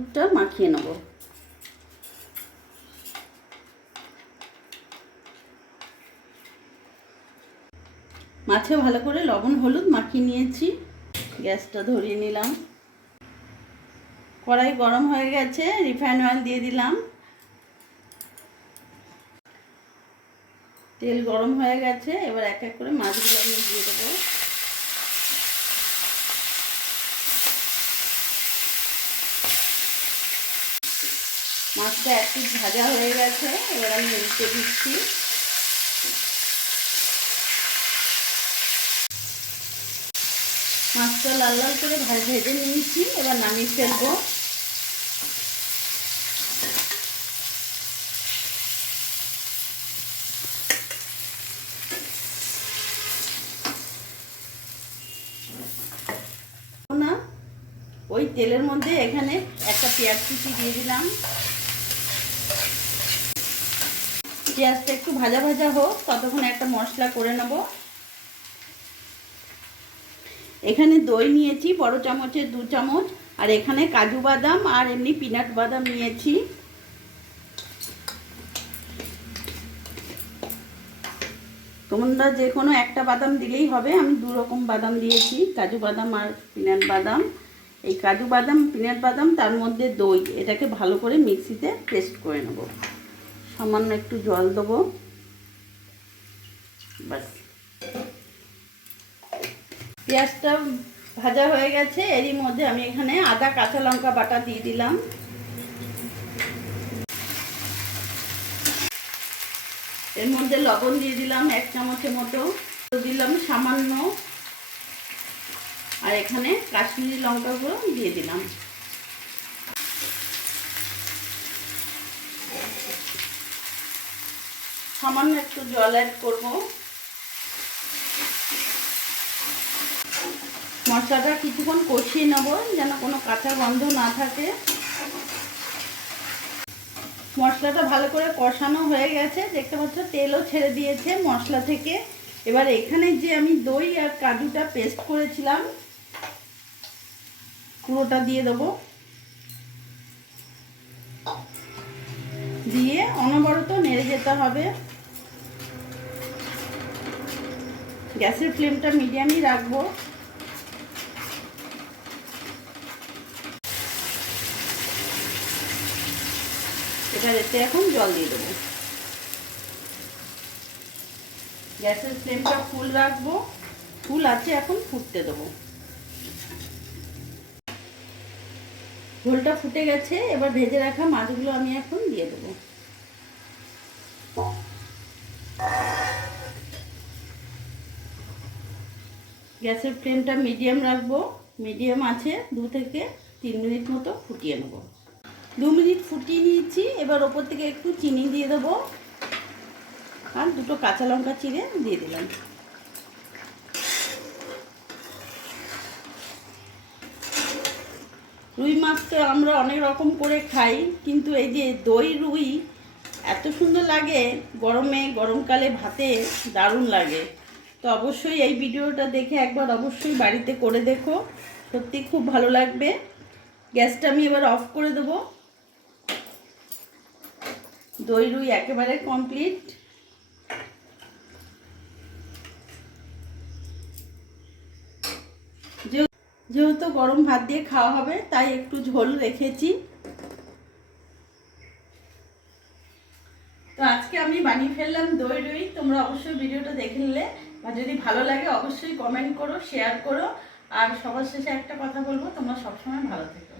হলুদটা মাখিয়ে নেব। মাছে ভালো করে লবণ, হলুদ মাখিয়ে নিয়েছি। গ্যাসটা ধরিয়ে নিলাম। কড়াই গরম হয়ে গেছে, রিফাইন অয়েল দিয়ে দিলাম। তেল গরম হয়ে গেছে, এবার এক এক করে মাছগুলো দিয়ে দেবো। মাছটা একটু ভাজা হয়ে গেছে, এবার আমি উল্টে দিচ্ছি। মাছটা লাল লাল করে ভাজ নিয়েছি, এবার নামিয়ে ফেলব। তেলের মধ্যে এখানে একটা পেঁয়াজ কুচি দিয়ে দিলাম। পেঁয়াজটা একটু ভাজা ভাজা হোক, ততক্ষণ একটা মশলা করে নেব। এখানে দই নিয়েছি, বড় চামচের দু চামচ, আর এখানে কাজু বাদাম আর এমনি পিনাট বাদাম নিয়েছি। তোমরা যে কোনো একটা বাদাম দিলেই হবে, আমি দু রকম বাদাম দিয়েছি, কাজু বাদাম আর পিনাট বাদাম। এই কাজু বাদাম, পিনাট বাদাম, তার মধ্যে দই, এটাকে ভালো করে মিক্সিতে পেস্ট করে নেব। সামান্য একটু জল দেবো। বাস। পেঁয়াজটা ভাজা হয়ে গেছে এরই মধ্যে আমি এখানে আদা কাঁচা লঙ্কা বাটা দিয়ে দিলাম। এর মধ্যে লবণ দিয়ে দিলাম এক চামচের মতো। দিলাম সামান্য। আর এখানে কাশ্মীরি লঙ্কাগুলো দিয়ে দিলাম। সামান্য একটু জল অ্যাড করব। মশলাটা কিছুক্ষণ কষিয়ে নেব, যেন কোনো কাঁচা গন্ধ না থাকে। মশলাটা ভালো করে কষানো হয়ে গেছে। দেখতে পাচ্ছ, তেলও ছেড়ে দিয়েছে মশলা থেকে। এবার এখানে যে আমি দই আর কাজুটা পেস্ট করেছিলাম, পুরোটা দিয়ে দেবো। দিয়ে অনবরত নেড়ে যেতে হবে। গ্যাসের ফ্লেমটা মিডিয়ামই রাখব। এবার এতে এখন জল দিয়ে দেবো। গ্যাসের ফ্লেমটা ফুল রাখব। ফুল আছে, এখন ফুটতে দেবো। ঝোলটা ফুটে গেছে, এবার ভেজে রাখা মাছগুলো আমি এখন দিয়ে দেবো। গ্যাসের ফ্লেমটা মিডিয়াম রাখব। মিডিয়াম আছে, দু থেকে তিন মিনিট মতো ফুটিয়ে নেব। দু মিনিট ফুটিয়ে নিয়েছি, এবার ওপর থেকে একটু চিনি দিয়ে দেবো। আর দুটো কাঁচা লঙ্কা চিড়ে দিয়ে দিলাম। রুই মাছ তো আমরা অনেক রকম করে খাই, কিন্তু এই যে দই রুই, এত সুন্দর লাগে, গরমে, গরমকালে ভাতে দারুণ লাগে। তো অবশ্যই এই ভিডিওটা দেখে একবার অবশ্যই বাড়িতে করে দেখো। সত্যি খুব ভালো লাগবে। গ্যাসটা আমি এবার অফ করে দেবো। দই রুই একেবারে কমপ্লিট। যেহেতু গরম ভাত দিয়ে খাওয়া হবে, তাই একটু ঝোল রেখেছি। তো আজকে আমি বানিয়ে ফেললাম দই রুই। তোমরা অবশ্যই ভিডিওটা দেখে নিলে। বা যদি ভালো লাগে, অবশ্যই কমেন্ট করো শেয়ার করো। আর সবার শেষে একটা কথা বলব, তোমরা সবসময় ভালো থেকো।